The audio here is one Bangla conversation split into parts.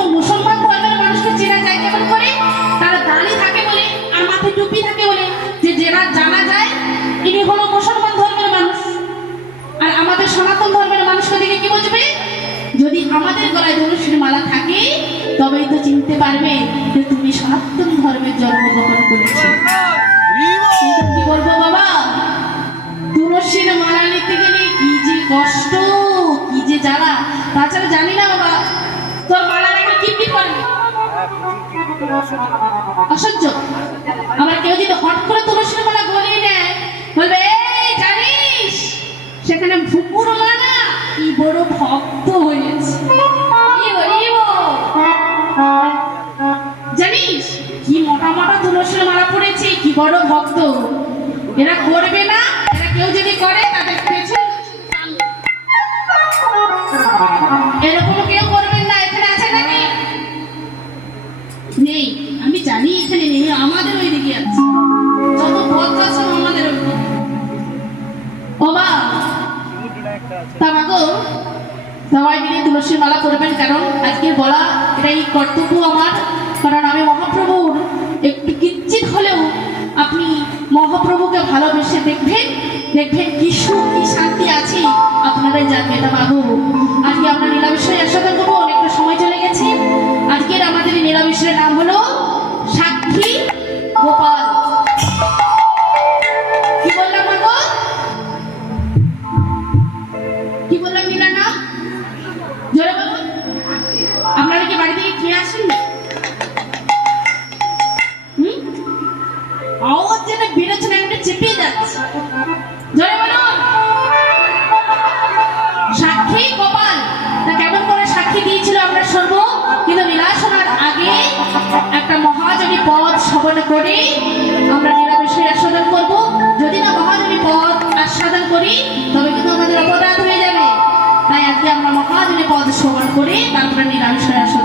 এবং মুসলমান ধর্মের মানুষকে চেনা যায় কেমন করে? তারা দাঁড়িয়ে থাকে বলে, আর মাথায় টুপি থাকে বলে যে যারা জানা যায়, ইনি হলো মুসলমান ধর্মের মানুষ। আর আমাদের সনাতন ধর্মের মানুষকে দেখে কি বুঝবে? যদি আমাদের গলায় ধনুষের মালা থাকে, তবেই তো চিনতে পারবে যে তুমি সনাতন ধর্মের জন্মগ্রহণ করেছ। অসহ্য। কেউ যদি হট করে গলিয়ে নেয়, বলবে জানিস? সেখানে ভুকুর মালা কি বড় ভক্ত হয়েছে। জানিস, কি মোটা মোটা তুলসীর মালা পড়েছে, কি বড় ভক্ত। এরা করবে না ও বা তা মাগো সবাই মিলে তুলসীর মালা করবেন কারণ আজকে বলা এটাই কর্তব্য আমার, কারণ আমি মহাপ্রভুর একটু কিঞ্চিত হলেও আপনি মহাপ্রভুকে ভালোবেসে দেখবেন দেখবেন কি সুখ, কি শান্তি আছে আপনারাই জানবেন। এটা মাগো আজকে আমরা নীলাবিষয় একসাথে করব। যেন বেরোচ্ছে না একটা যাচ্ছে সাক্ষী গোপাল তা কেমন করে সাক্ষী দিয়েছিল আমরা শুনব কিন্তু নীলাসনার আগে একটা মহাজনী পদ শ্রবণ করে আমরা নিরামিষের আস্বাদন করব যদি না মহাজনী পদ আস্বাদন করি তবে কিন্তু আমাদের অপরাধ হয়ে যাবে তাই আজকে আমরা মহাজনী পদ শ্রবণ করে তারপরে নিরামিষের আস্বাদন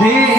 ঘরে